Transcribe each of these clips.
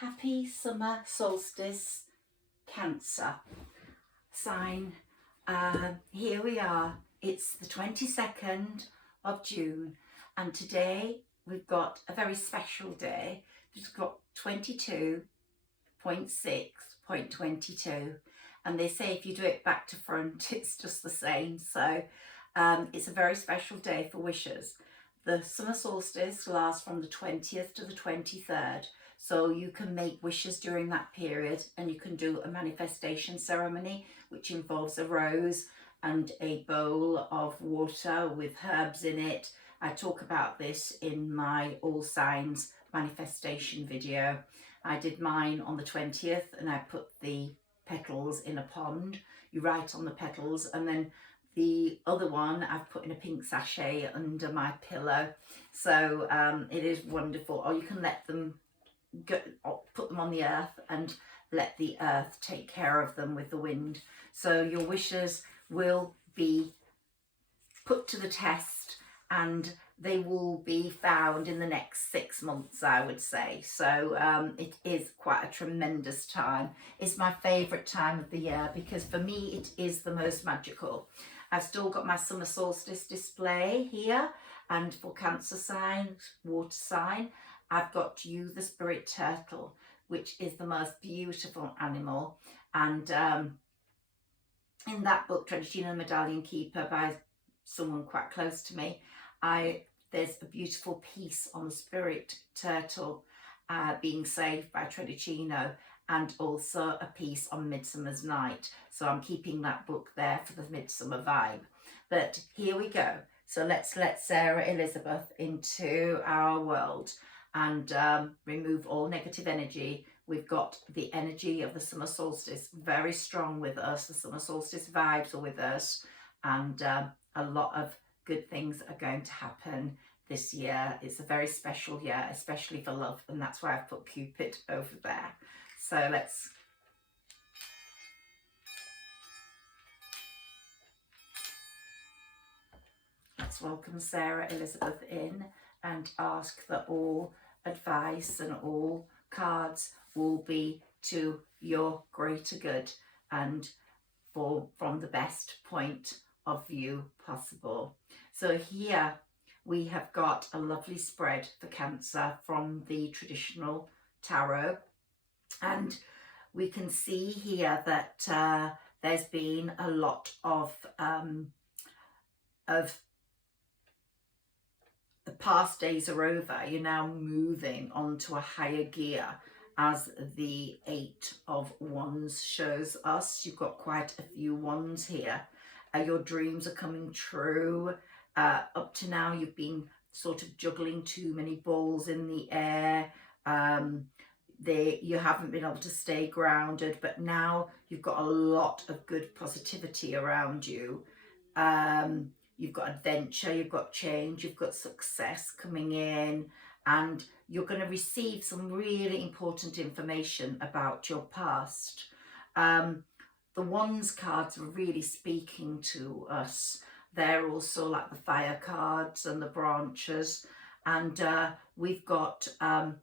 Happy summer solstice, Cancer sign. Here we are. It's the 22nd of June, and today we've got a very special day. We've got 22.6.22, and they say if you do it back to front, it's just the same. So it's a very special day for wishes. The summer solstice lasts from the 20th to the 23rd. So you can make wishes during that period, and you can do a manifestation ceremony, which involves a rose and a bowl of water with herbs in it. I talk about this in my All Signs manifestation video. I did mine on the 20th, and I put the petals in a pond. You write on the petals, and then the other one I've put in a pink sachet under my pillow. So it is wonderful. Or you can let them go, put them on the earth and let the earth take care of them with the wind. So your wishes will be put to the test, and they will be found in the next 6 months, I would say. So it is quite a tremendous time. It's my favourite time of the year because for me it is the most magical. I've still got my summer solstice display here, and for Cancer sign, water sign, I've got you, the spirit turtle, which is the most beautiful animal. And in that book, Traditional Medallion Keeper, by someone quite close to me, there's a beautiful piece on the spirit turtle being saved by Tradicino, and also a piece on Midsummer's Night. So I'm keeping that book there for the midsummer vibe. But here we go. So let's let Sarah Elizabeth into our world and remove all negative energy. We've got the energy of the summer solstice very strong with us. The summer solstice vibes are with us, and a lot of good things are going to happen this year. It's a very special year, especially for love, and that's why I've put Cupid over there. So let's welcome Sarah Elizabeth in and ask that all advice and all cards will be to your greater good and from the best point of view possible. So here we have got a lovely spread for Cancer from the traditional tarot, and we can see here that there's been a lot of the past days are over. You're now moving on to a higher gear, as the 8 of Wands shows us. You've got quite a few wands here. Your dreams are coming true. Up to now, you've been sort of juggling too many balls in the air. You haven't been able to stay grounded, but now you've got a lot of good positivity around you. You've got adventure, you've got change, you've got success coming in, and you're going to receive some really important information about your past. The Wands cards are really speaking to us. They're also like the fire cards and the branches, and we've got the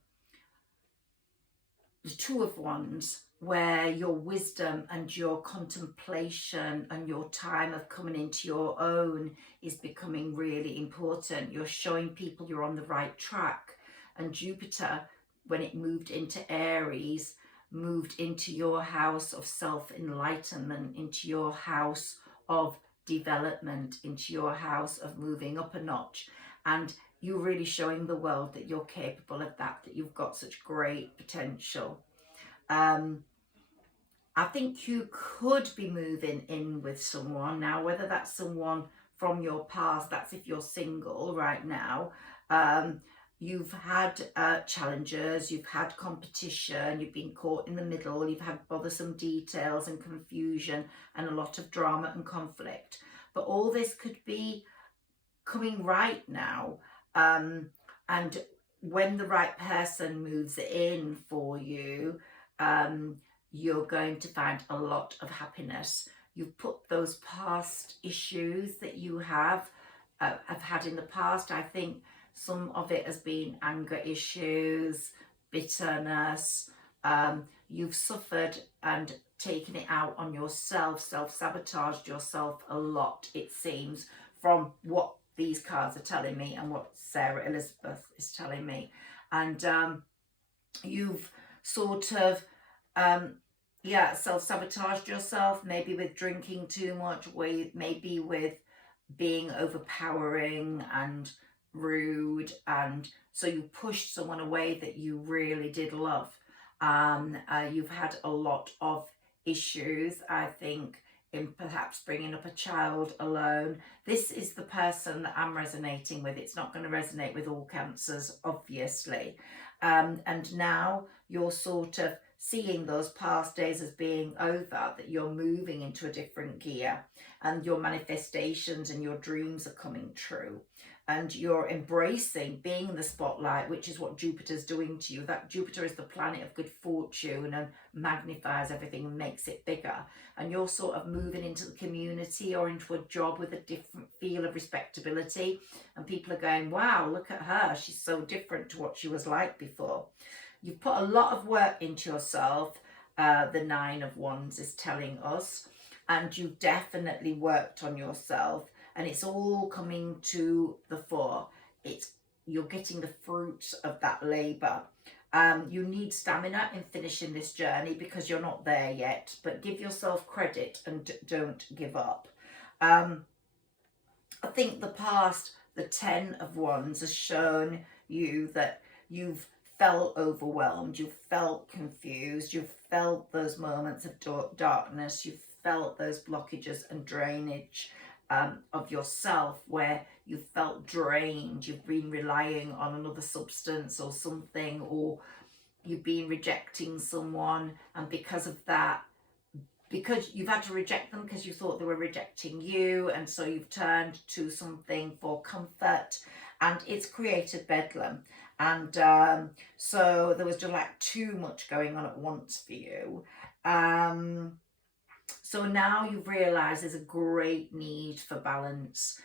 2 of Wands, where your wisdom and your contemplation and your time of coming into your own is becoming really important. You're showing people you're on the right track. And Jupiter, when it moved into Aries, moved into your house of self-enlightenment, into your house of development, into your house of moving up a notch. And you're really showing the world that you're capable of that you've got such great potential. I think you could be moving in with someone now, whether that's someone from your past, that's if you're single right now. You've had challenges, you've had competition, you've been caught in the middle, you've had bothersome details and confusion and a lot of drama and conflict. But all this could be coming right now. And when the right person moves in for you, you're going to find a lot of happiness. You've put those past issues that you have had in the past. I think some of it has been anger issues, bitterness, You've suffered and taken it out on yourself, self-sabotaged yourself a lot, it seems, from what these cards are telling me and what Sarah Elizabeth is telling me. And you've sort of yeah, self-sabotaged yourself, maybe with drinking too much, maybe with being overpowering and rude, and so you pushed someone away that you really did love. You've had a lot of issues, I think, in perhaps bringing up a child alone. This is the person that I'm resonating with. It's not going to resonate with all cancers, obviously. And now you're sort of seeing those past days as being over, that you're moving into a different gear, and your manifestations and your dreams are coming true, and you're embracing being in the spotlight, which is what Jupiter's doing to you. That Jupiter is the planet of good fortune and magnifies everything and makes it bigger, and you're sort of moving into the community or into a job with a different feel of respectability, and people are going, wow, look at her, she's so different to what she was like before. You've put a lot of work into yourself, the Nine of Wands is telling us, and you've definitely worked on yourself, and it's all coming to the fore. You're getting the fruits of that labour. You need stamina in finishing this journey because you're not there yet, but give yourself credit and don't give up. I think the past, the Ten of Wands, has shown you that you've felt overwhelmed, you've felt confused, you've felt those moments of darkness, you've felt those blockages and drainage of yourself, where you felt drained, you've been relying on another substance or something, or you've been rejecting someone, and because of that, because you've had to reject them because you thought they were rejecting you, and so you've turned to something for comfort, and it's created bedlam. And so there was just like too much going on at once for you. So now you've realised there's a great need for balance.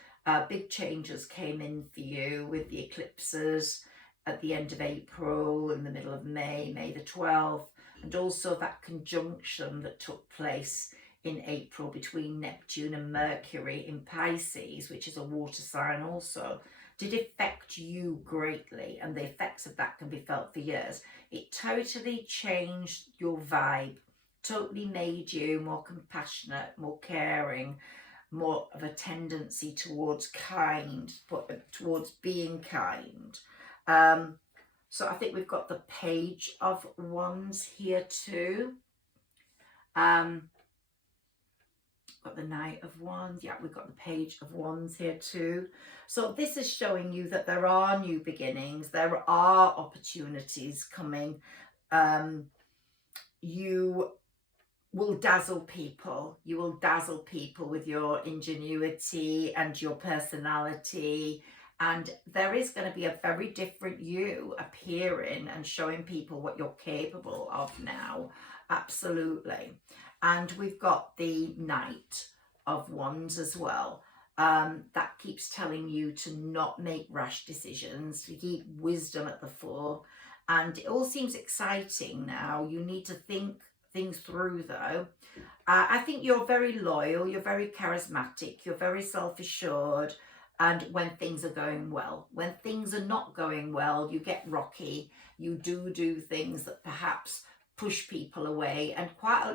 Big changes came in for you with the eclipses at the end of April, in the middle of May, May the 12th, and also that conjunction that took place in April between Neptune and Mercury in Pisces, which is a water sign also, did affect you greatly, and the effects of that can be felt for years. It totally changed your vibe, totally made you more compassionate, more caring, more of a tendency towards towards being kind. So I think we've got the Page of Wands here too. Got the Knight of Wands. Yeah, we've got the Page of Wands here too. So this is showing you that there are new beginnings, there are opportunities coming. You will dazzle people. You will dazzle people with your ingenuity and your personality, and there is going to be a very different you appearing and showing people what you're capable of now. Absolutely. And we've got the Knight of Wands as well. That keeps telling you to not make rash decisions, to keep wisdom at the fore. And it all seems exciting now. You need to think things through though. I think you're very loyal, you're very charismatic, you're very self-assured, and when things are going well. When things are not going well, you get rocky, you do things that perhaps push people away, and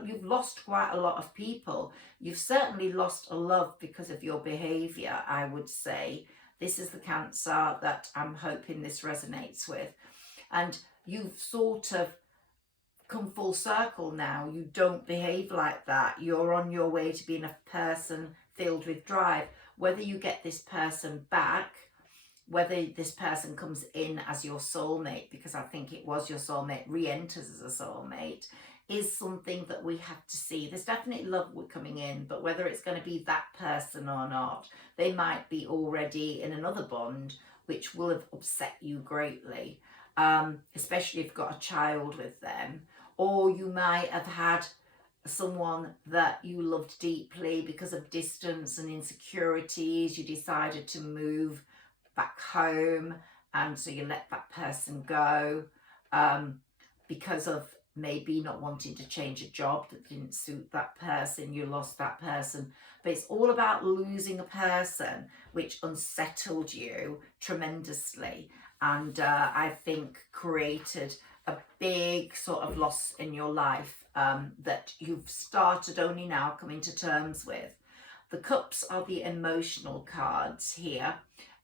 you've lost quite a lot of people. You've certainly lost a love because of your behaviour, I would say. This is the Cancer that I'm hoping this resonates with. And you've sort of come full circle now. You don't behave like that. You're on your way to being a person filled with drive. Whether you get this person back, whether this person comes in as your soulmate, because I think it was your soulmate, re-enters as a soulmate, is something that we have to see. There's definitely love coming in, but whether it's going to be that person or not, they might be already in another bond, which will have upset you greatly, especially if you've got a child with them. Or you might have had someone that you loved deeply, because of distance and insecurities, you decided to move back home, and so you let that person go because of maybe not wanting to change a job that didn't suit that person, you lost that person. But it's all about losing a person which unsettled you tremendously, and I think created a big sort of loss in your life that you've started only now coming to terms with. The cups are the emotional cards here,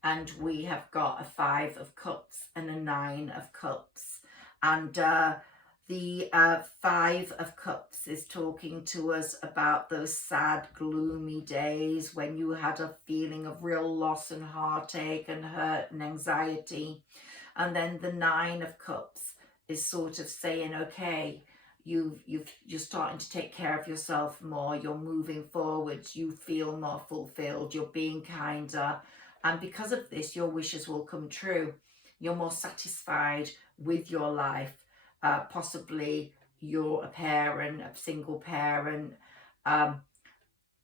and we have got a 5 of cups and a 9 of cups, and the 5 of cups is talking to us about those sad, gloomy days when you had a feeling of real loss and heartache and hurt and anxiety. And then the 9 of cups is sort of saying, okay, you're starting to take care of yourself more, you're moving forwards, you feel more fulfilled, you're being kinder, and because of this your wishes will come true. You're more satisfied with your life. Possibly you're a parent, a single parent,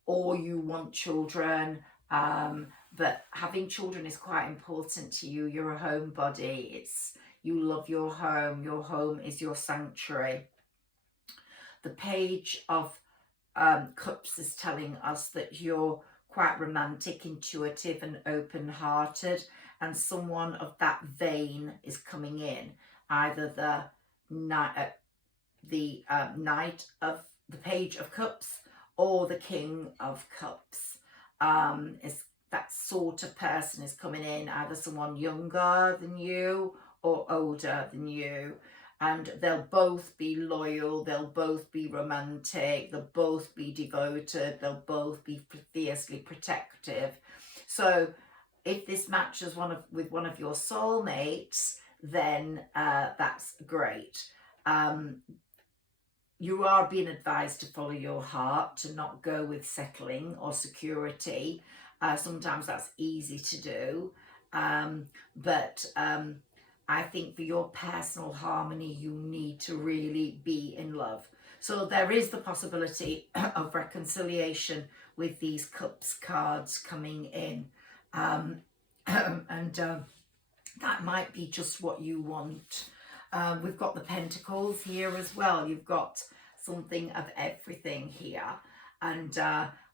or you want children, but having children is quite important to you. You're a homebody. You love your home. Your home is your sanctuary. The Page of Cups is telling us that you're quite romantic, intuitive and open-hearted, and someone of that vein is coming in. Either the Page of Cups or the King of Cups. Is that sort of person is coming in, either someone younger than you or older than you, and they'll both be loyal, they'll both be romantic, they'll both be devoted, they'll both be fiercely protective. So if this matches with one of your soulmates, then that's great. You are being advised to follow your heart, to not go with settling or security. Sometimes that's easy to do, but I think for your personal harmony, you need to really be in love. So there is the possibility of reconciliation with these Cups cards coming in, and that might be just what you want. We've got the Pentacles here as well. You've got something of everything here, and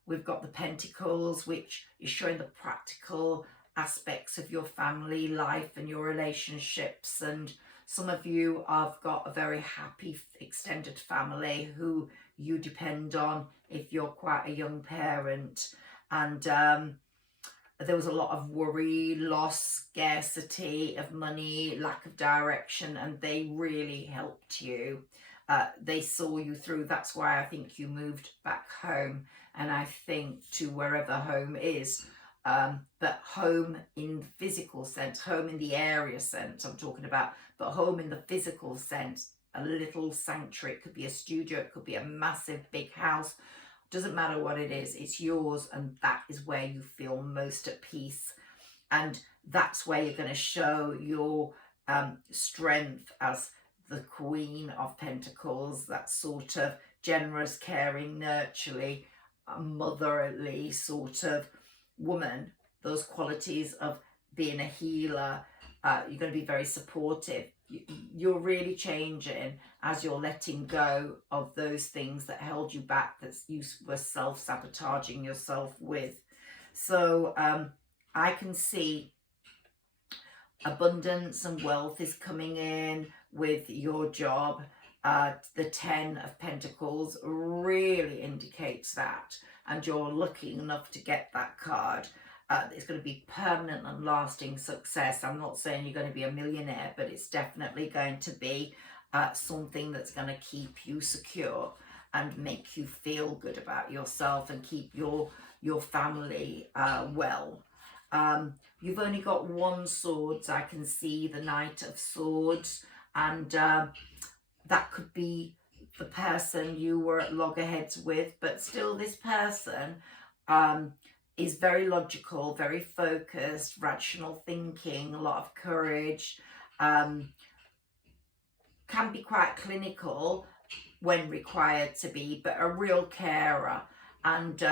we've got the Pentacles, which is showing the practical aspects of your family life and your relationships, and some of you have got a very happy extended family who you depend on if you're quite a young parent, and there was a lot of worry, loss, scarcity of money, lack of direction, and they really helped you. They saw you through. That's why I think you moved back home, and I think to wherever home is. But home in the physical sense, home in the area sense I'm talking about, but home in the physical sense, a little sanctuary. It could be a studio, it could be a massive big house, doesn't matter what it is, it's yours, and that is where you feel most at peace, and that's where you're going to show your strength as the Queen of Pentacles, that sort of generous, caring, nurturing, motherly sort of woman. Those qualities of being a healer, you're going to be very supportive. You're really changing as you're letting go of those things that held you back, that you were self-sabotaging yourself with. So I can see abundance and wealth is coming in with your job. The 10 of Pentacles really indicates that, and you're lucky enough to get that card. It's going to be permanent and lasting success. I'm not saying you're going to be a millionaire, but it's definitely going to be something that's going to keep you secure and make you feel good about yourself and keep your family well. You've only got one sword. I can see the Knight of Swords, and that could be the person you were at loggerheads with, but still this person is very logical, very focused, rational thinking, a lot of courage, can be quite clinical when required to be, but a real carer, and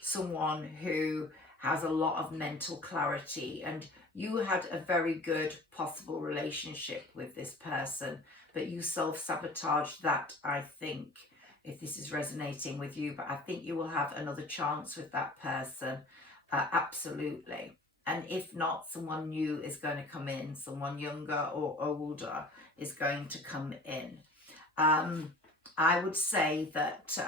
someone who has a lot of mental clarity, and you had a very good possible relationship with this person, but you self-sabotaged that, I think, if this is resonating with you. But I think you will have another chance with that person, absolutely. And if not, someone new is going to come in, someone younger or older is going to come in. I would say that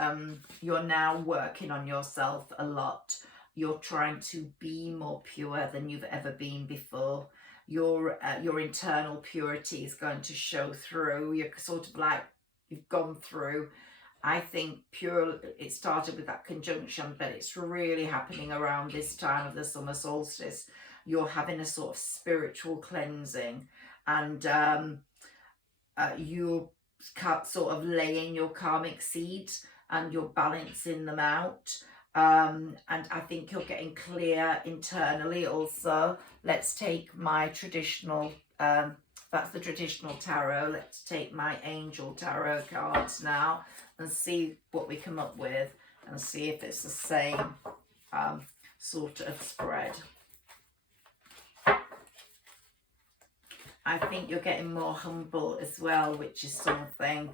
you're now working on yourself a lot. You're trying to be more pure than you've ever been before. Your internal purity is going to show through. You're sort of like, you've gone through, I think, it started with that conjunction, but it's really happening around this time of the summer solstice. You're having a sort of spiritual cleansing, and you're sort of laying your karmic seeds and you're balancing them out. And I think you're getting clear internally also. Let's take my traditional, that's the traditional tarot. Let's take my angel tarot cards now and see what we come up with, and see if it's the same sort of spread. I think you're getting more humble as well, which is something.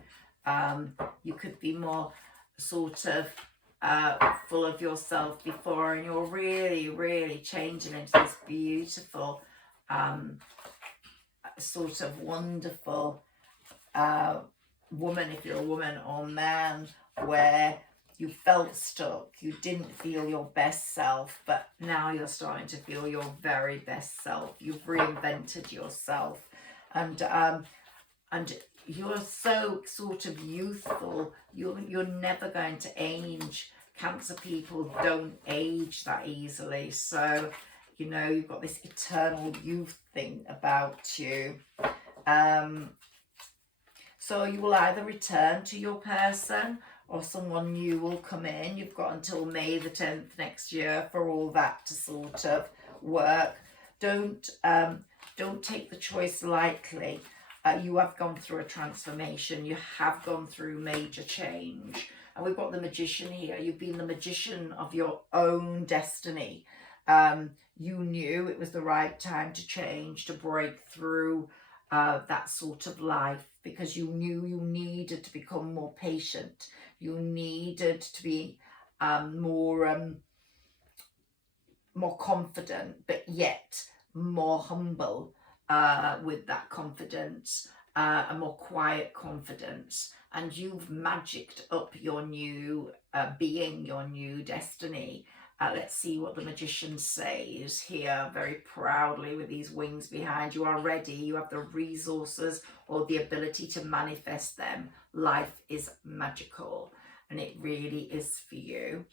You could be more sort of full of yourself before, and you're really, really changing into this beautiful, sort of wonderful woman, if you're a woman or man, where you felt stuck, you didn't feel your best self, but now you're starting to feel your very best self. You've reinvented yourself, and you're so sort of youthful. You're never going to age. Cancer people don't age that easily, so you know you've got this eternal youth thing about you. So you will either return to your person, or someone new will come in. You've got until May the 10th next year for all that to sort of work. Don't take the choice lightly. You have gone through a transformation. You have gone through major change. And we've got the Magician here. You've been the magician of your own destiny. You knew it was the right time to change, to break through that sort of life, because you knew you needed to become more patient. You needed to be more confident, but yet more humble with that confidence, a more quiet confidence. And you've magicked up your new being, your new destiny. Let's see what the Magician says here, very proudly with these wings behind. You are ready. You have the resources or the ability to manifest them. Life is magical, and it really is for you.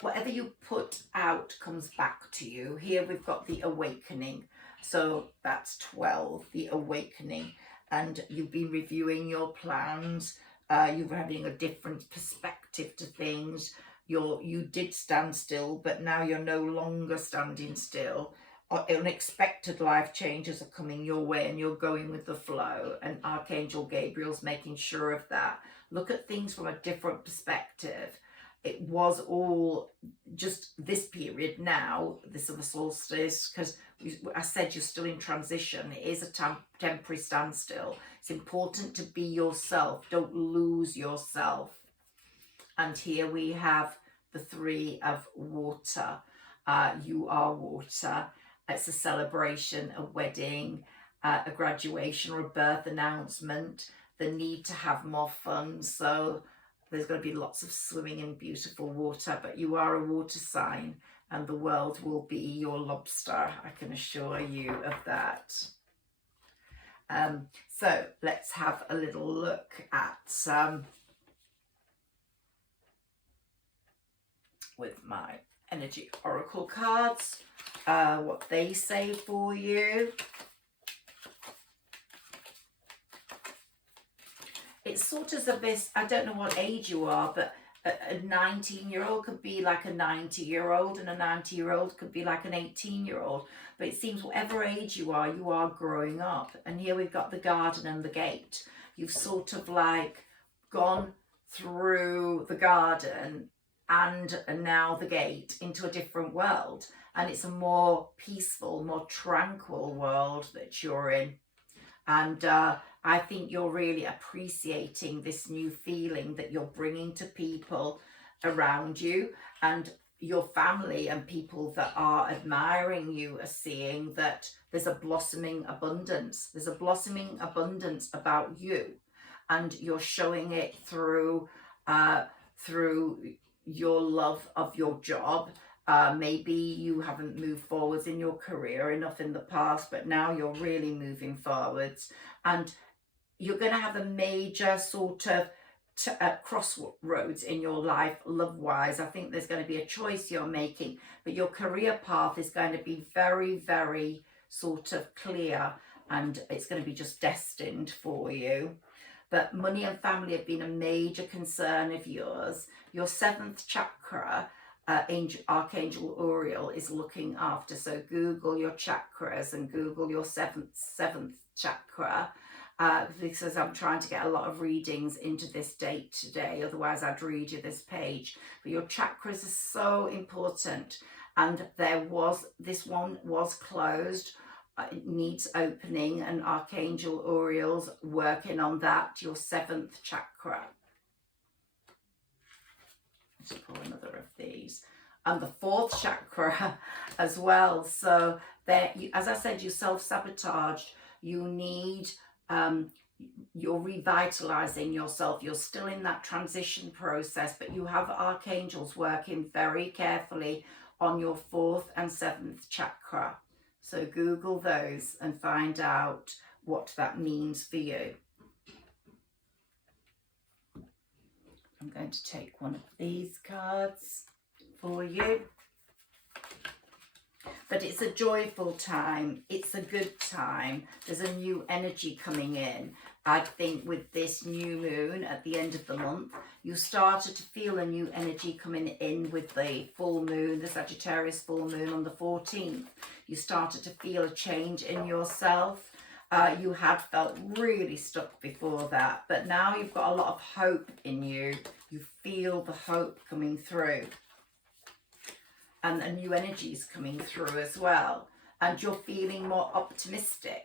Whatever you put out comes back to you. Here we've got the awakening. So that's 12, the awakening. And you've been reviewing your plans. You're having a different perspective to things. You did stand still, but now you're no longer standing still. Unexpected life changes are coming your way, and you're going with the flow. And Archangel Gabriel's making sure of that. Look at things from a different perspective. It was all just this period now, this of a solstice, because I said you're still in transition. It is a temporary standstill. It's important to be yourself. Don't lose yourself. And here we have the 3 of water. You are water. It's a celebration, a wedding, a graduation or a birth announcement, the need to have more fun. So there's going to be lots of swimming in beautiful water, but you are a water sign, and the world will be your lobster. I can assure you of that. So let's have a little look at with my energy oracle cards, what they say for you. It's sort of this, I don't know what age you are, but a 19-year-old could be like a 90-year-old, and a 90-year-old could be like an 18-year-old. But it seems whatever age you are growing up. And here we've got the garden and the gate. You've sort of like gone through the garden and now the gate into a different world. And it's a more peaceful, more tranquil world that you're in. And I think you're really appreciating this new feeling that you're bringing to people around you, and your family and people that are admiring you are seeing that there's a blossoming abundance. There's a blossoming abundance about you, and you're showing it through your love of your job. Maybe you haven't moved forwards in your career enough in the past, but now you're really moving forwards, and you're going to have a major sort of crossroads in your life, love-wise. I think there's going to be a choice you're making, but your career path is going to be very, very sort of clear, and it's going to be just destined for you. But money and family have been a major concern of yours. Your 7th chakra, Archangel Uriel is looking after. So Google your chakras and Google your seventh chakra, because I'm trying to get a lot of readings into this date today. Otherwise, I'd read you this page. But your chakras are so important, and this one was closed. It needs opening, and Archangel Uriel's working on that. Your 7th chakra. Let's pull another of these. And the 4th chakra as well. So there, as I said, you self-sabotaged. You need, you're revitalizing yourself. You're still in that transition process, but you have archangels working very carefully on your 4th and 7th chakra. So Google those and find out what that means for you. I'm going to take one of these cards for you. But it's a joyful time. It's a good time. There's a new energy coming in. I think with this new moon at the end of the month, you started to feel a new energy coming in with the full moon, the Sagittarius full moon on the 14th. You started to feel a change in yourself. You had felt really stuck before that, but now you've got a lot of hope in you. You feel the hope coming through, and a new energy is coming through as well, and you're feeling more optimistic.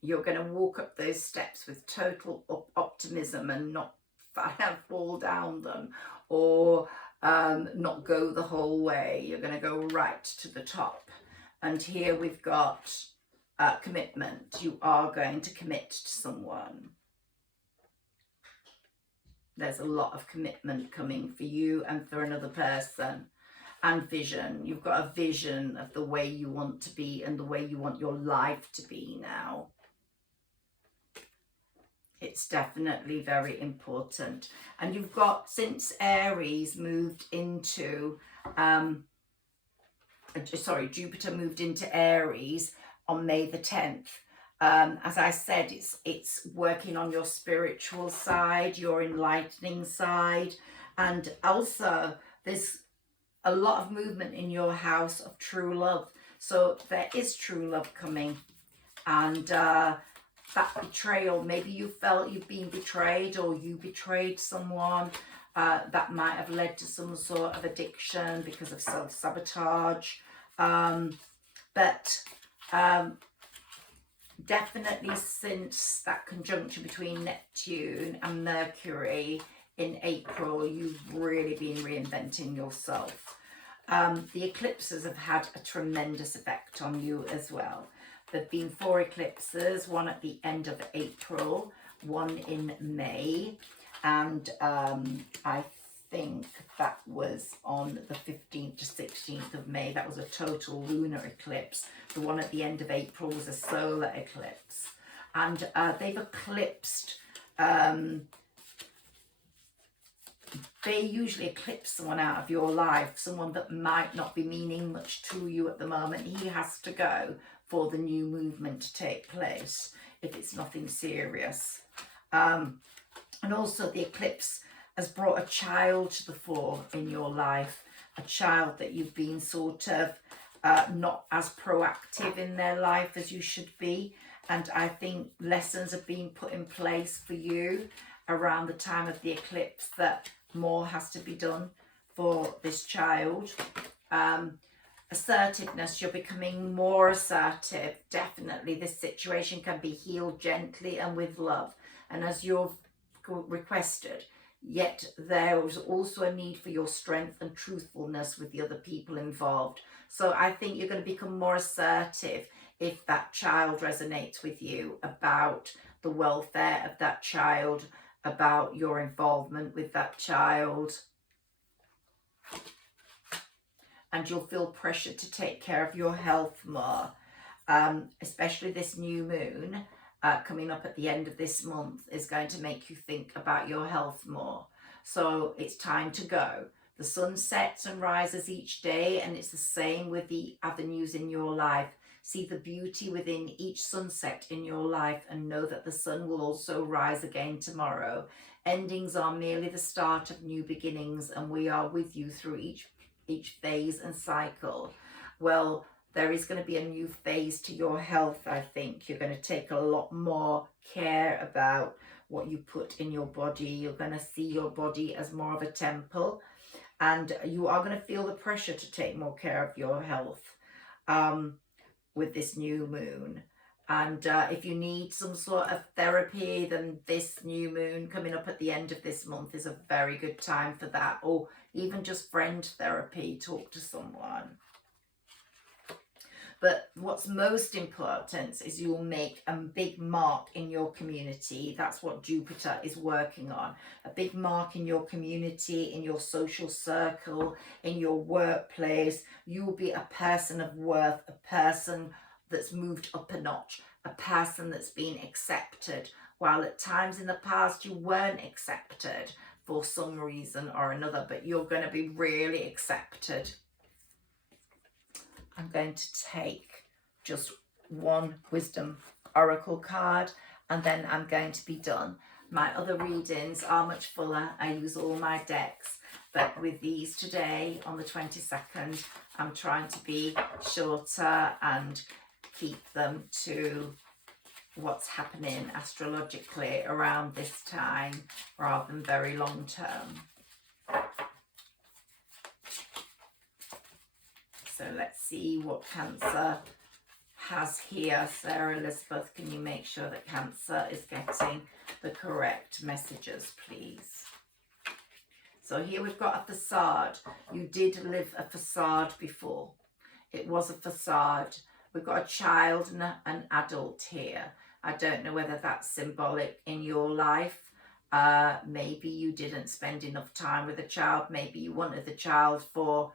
You're going to walk up those steps with total optimism and not fall down them, or not go the whole way. You're going to go right to the top. And here we've got commitment. You are going to commit to someone. There's a lot of commitment coming for you and for another person. And vision. You've got a vision of the way you want to be and the way you want your life to be now. It's definitely very important. And you've got, since Aries moved into, Jupiter moved into Aries on May the 10th. As I said, it's working on your spiritual side, your enlightening side, and also there's a lot of movement in your house of true love. So there is true love coming, and that betrayal, maybe you felt you've been betrayed, or you betrayed someone, that might have led to some sort of addiction because of self-sabotage, definitely since that conjunction between Neptune and Mercury in April, you've really been reinventing yourself. The eclipses have had a tremendous effect on you as well. There have been 4 eclipses, one at the end of April, one in May, and I think that was on the 15th to 16th of May. That was a total lunar eclipse. The one at the end of April was a solar eclipse. And they've eclipsed, they usually eclipse someone out of your life, someone that might not be meaning much to you at the moment. He has to go for the new movement to take place, if it's nothing serious. And also the eclipse has brought a child to the fore in your life, a child that you've been sort of not as proactive in their life as you should be. And I think lessons have been put in place for you around the time of the eclipse that more has to be done for this child. Assertiveness, you're becoming more assertive. Definitely this situation can be healed gently and with love, and as you've requested, yet there was also a need for your strength and truthfulness with the other people involved. So I think you're going to become more assertive if that child resonates with you, about the welfare of that child, about your involvement with that child. And you'll feel pressured to take care of your health more, especially this new moon coming up at the end of this month is going to make you think about your health more. So it's time to go. The sun sets and rises each day, and it's the same with the avenues in your life. See the beauty within each sunset in your life, and know that the sun will also rise again tomorrow. Endings are merely the start of new beginnings, and we are with you through each phase and cycle. Well, there is going to be a new phase to your health. I think you're going to take a lot more care about what you put in your body. You're going to see your body as more of a temple, and you are going to feel the pressure to take more care of your health with this new moon. And if you need some sort of therapy, then this new moon coming up at the end of this month is a very good time for that. Or even just friend therapy, talk to someone. But what's most important is you'll make a big mark in your community. That's what Jupiter is working on. A big mark in your community, in your social circle, in your workplace. You will be a person of worth, a person that's moved up a notch, a person that's been accepted, while at times in the past you weren't accepted for some reason or another, but you're going to be really accepted. I'm going to take just one wisdom oracle card, and then I'm going to be done. My other readings are much fuller. I use all my decks, but with these today on the 22nd, I'm trying to be shorter and keep them to what's happening astrologically around this time rather than very long term. So let's see what Cancer has here. Sarah Elizabeth, can you make sure that Cancer is getting the correct messages, please? So here we've got a facade. You did live a facade before. It was a facade. We've got a child and an adult here. I don't know whether that's symbolic in your life. Maybe you didn't spend enough time with the child. Maybe you wanted the child for...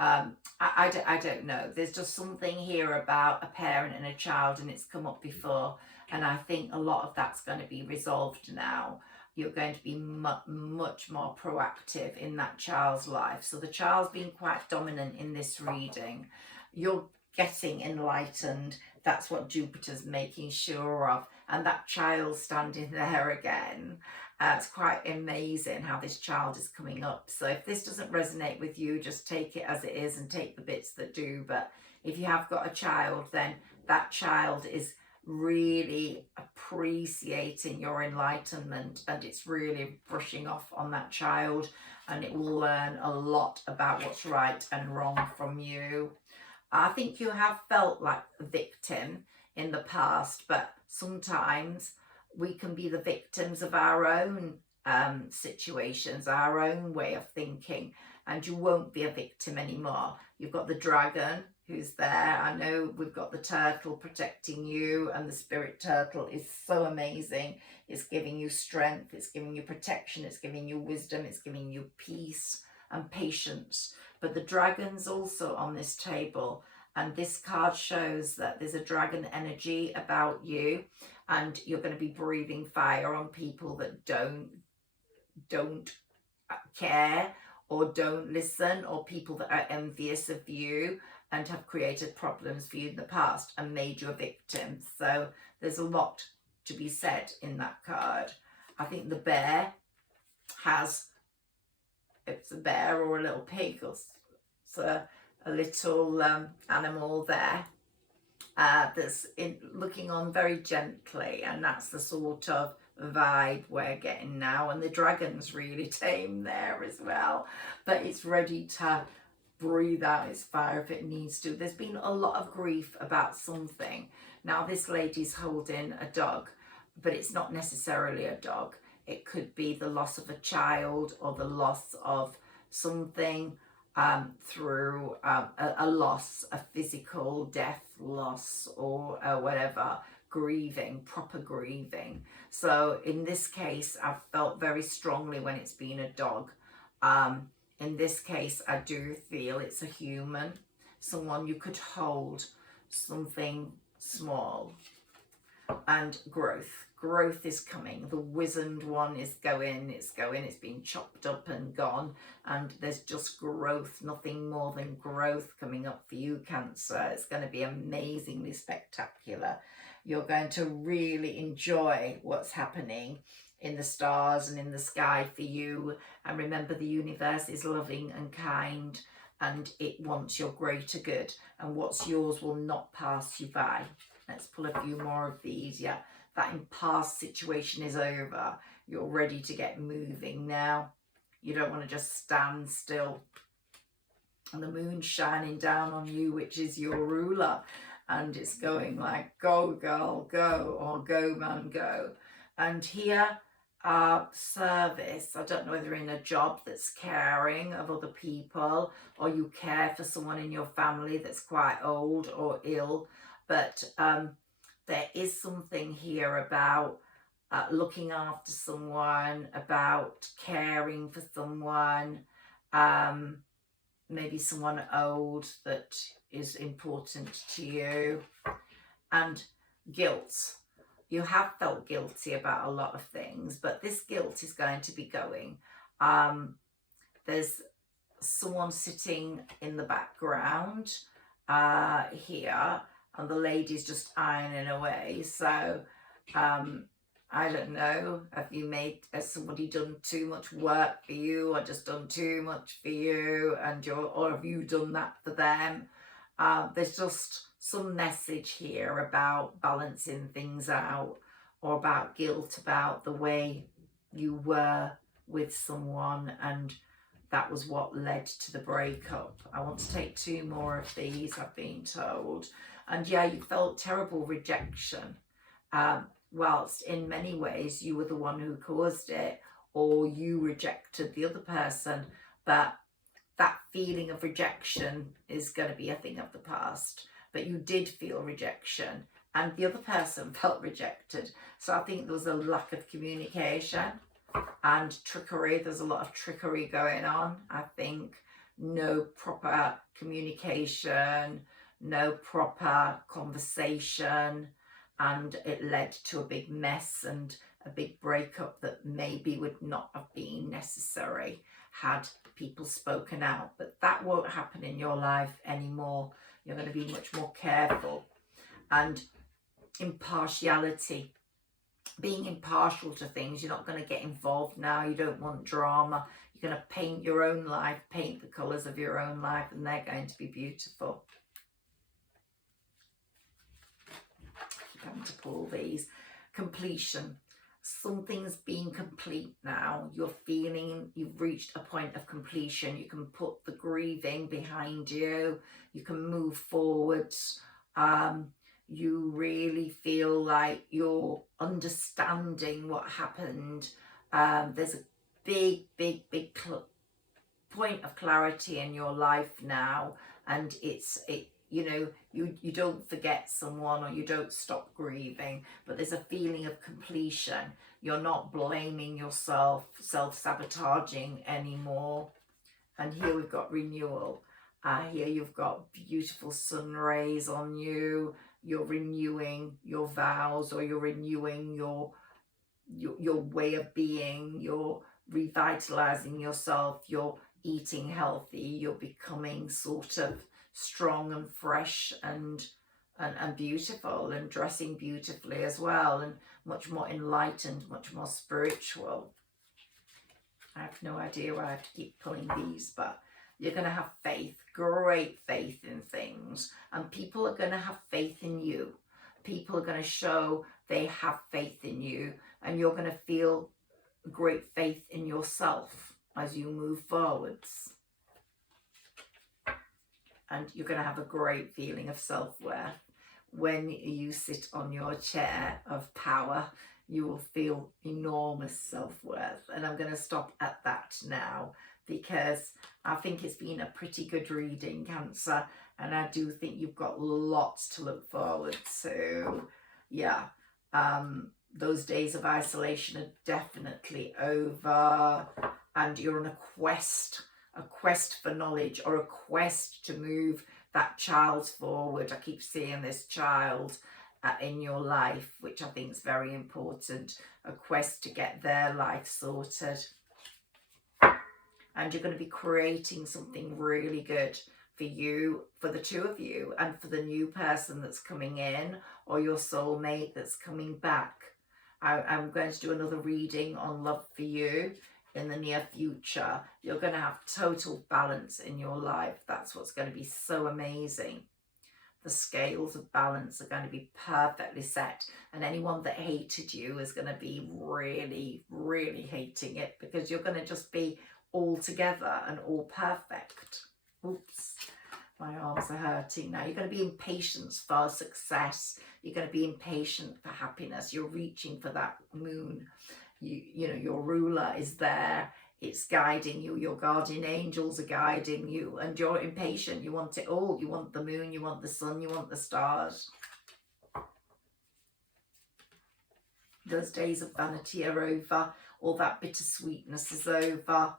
I don't know. There's just something here about a parent and a child, and it's come up before. And I think a lot of that's going to be resolved now. You're going to be much more proactive in that child's life. So the child's been quite dominant in this reading. You're getting enlightened. That's what Jupiter's making sure of. And that child standing there again. It's quite amazing how this child is coming up. So if this doesn't resonate with you, just take it as it is and take the bits that do. But if you have got a child, then that child is really appreciating your enlightenment, and it's really brushing off on that child, and it will learn a lot about what's right and wrong from you. I think you have felt like a victim in the past, but sometimes we can be the victims of our own situations, our own way of thinking, and you won't be a victim anymore. You've got the dragon who's there. I know we've got the turtle protecting you, and the spirit turtle is so amazing. It's giving you strength, it's giving you protection, it's giving you wisdom, it's giving you peace and patience. But the dragon's also on this table, and this card shows that there's a dragon energy about you, and you're going to be breathing fire on people that don't care or don't listen, or people that are envious of you and have created problems for you in the past and made you a victim. So there's a lot to be said in that card. I think the bear has, it's a bear or a little pig, or it's a little animal there that's looking on very gently, and that's the sort of vibe we're getting now, and the dragon's really tame there as well, but it's ready to breathe out its fire if it needs to. There's been a lot of grief about something. Now this lady's holding a dog, but it's not necessarily a dog. It could be the loss of a child or the loss of something through a loss, a physical death loss, or whatever, grieving, proper grieving. So in this case, I've felt very strongly when it's been a dog. In this case, I do feel it's a human, someone you could hold, something small. And growth is coming. The wizened one is going, it's been chopped up and gone, and there's just growth, nothing more than growth coming up for you, Cancer. It's going to be amazingly spectacular. You're going to really enjoy what's happening in the stars and in the sky for you. And remember, the universe is loving and kind, and it wants your greater good, and what's yours will not pass you by. Let's pull a few more of these. Yeah, that past situation is over. You're ready to get moving now. You don't want to just stand still. And the moon's shining down on you, which is your ruler, and it's going like, go girl, go, or go man, go. And here, service. I don't know whether you're in a job that's caring of other people, or you care for someone in your family that's quite old or ill, but there is something here about looking after someone, about caring for someone, maybe someone old that is important to you. And guilt. You have felt guilty about a lot of things, but this guilt is going to be going. There's someone sitting in the background here, and the lady's just ironing away. So I don't know, has somebody done too much work for you, or just done too much for you, and or have you done that for them? There's just some message here about balancing things out, or about guilt about the way you were with someone, and that was what led to the breakup. I want to take two more of these, I've been told. And yeah, you felt terrible rejection, whilst in many ways you were the one who caused it, or you rejected the other person, but that feeling of rejection is going to be a thing of the past. But you did feel rejection, and the other person felt rejected. So I think there was a lack of communication and trickery. There's a lot of trickery going on. I think no proper communication, no proper conversation, and it led to a big mess and a big breakup that maybe would not have been necessary had people spoken out. But that won't happen in your life anymore. You're going to be much more careful. And impartiality, being impartial to things. You're not going to get involved now. You don't want drama. You're going to paint your own life, paint the colours of your own life, and they're going to be beautiful. Keep having to pull these. Completion. Something's been complete now. You're feeling you've reached a point of completion. You can put the grieving behind you. You can move forwards. You really feel like you're understanding what happened. There's a big point of clarity in your life now, and you don't forget someone, or you don't stop grieving, but there's a feeling of completion. You're not blaming yourself, self-sabotaging anymore. And here we've got renewal. Here you've got beautiful sun rays on you. You're renewing your vows, or you're renewing your way of being. You're revitalizing yourself. You're eating healthy. You're becoming sort of strong and fresh and beautiful, and dressing beautifully as well, and much more enlightened, much more spiritual. I have no idea why I have to keep pulling these, but you're going to have faith, great faith in things, and people are going to have faith in you. people are going to show they have faith in you, and you're going to feel great faith in yourself as you move forwards. And you're going to have a great feeling of self-worth. When you sit on your chair of power, you will feel enormous self-worth. And I'm going to stop at that now, because I think it's been a pretty good reading, Cancer. And I do think you've got lots to look forward to. Yeah, those days of isolation are definitely over. And you're on a quest for knowledge, or a quest to move that child forward. I keep seeing this child in your life, which I think is very important. A quest to get their life sorted. And you're going to be creating something really good for you, for the two of you, and for the new person that's coming in, or your soulmate that's coming back. I'm going to do another reading on love for you in the near future. You're going to have total balance in your life. That's what's going to be so amazing. The scales of balance are going to be perfectly set, and anyone that hated you is going to be really, really hating it, because you're going to just be all together and all perfect. Oops, my arms are hurting now. You're going to be impatient for success. You're going to be impatient for happiness. You're reaching for that moon. You know, your ruler is there. It's guiding you. Your guardian angels are guiding you, and you're impatient. You want it all. You want the moon, you want the sun, you want the stars. Those days of vanity are over. All that bittersweetness is over.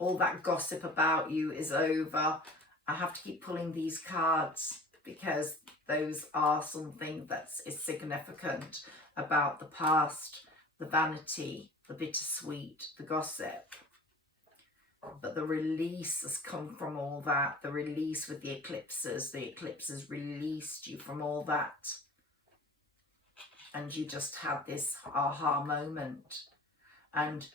All that gossip about you is over. I have to keep pulling these cards, because those are something that is significant about the past. The vanity, the bittersweet, the gossip. But the release has come from all that. The release with the eclipses. The eclipses released you from all that. And you just had this aha moment. And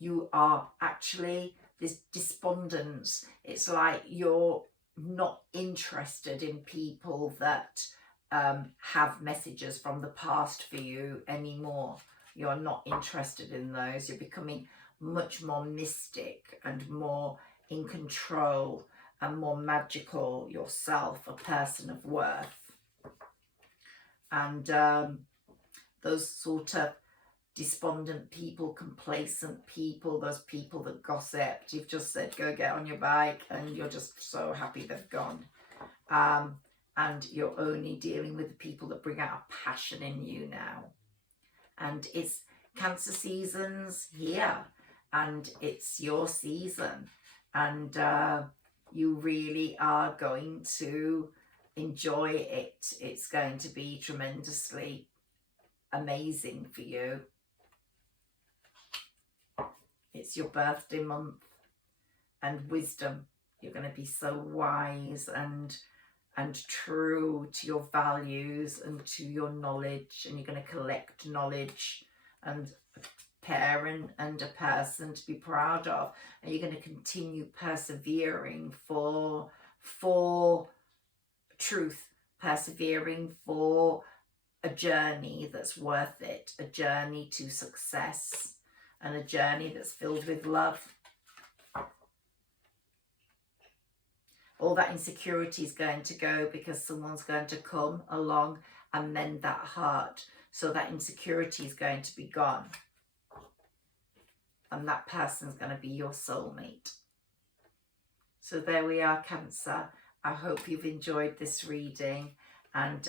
you are actually this despondence. It's like you're not interested in people that have messages from the past for you anymore. You're not interested in those. You're becoming much more mystic and more in control and more magical yourself, a person of worth. And those sort of despondent people, complacent people, those people that gossiped, you've just said go get on your bike, and you're just so happy they've gone. And you're only dealing with the people that bring out a passion in you now. And it's Cancer season's here, and it's your season, and you really are going to enjoy it. It's going to be tremendously amazing for you. It's your birthday month, and wisdom. You're going to be so wise and true to your values and to your knowledge, and you're going to collect knowledge and a parent and a person to be proud of, and you're going to continue persevering for truth, persevering for a journey that's worth it, a journey to success, and a journey that's filled with love. All that insecurity is going to go, because someone's going to come along and mend that heart. So that insecurity is going to be gone. And that person's going to be your soulmate. So there we are, Cancer. I hope you've enjoyed this reading. And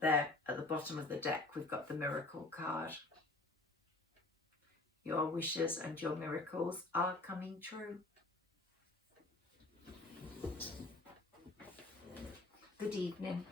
there at the bottom of the deck, we've got the miracle card. Your wishes and your miracles are coming true. Good evening.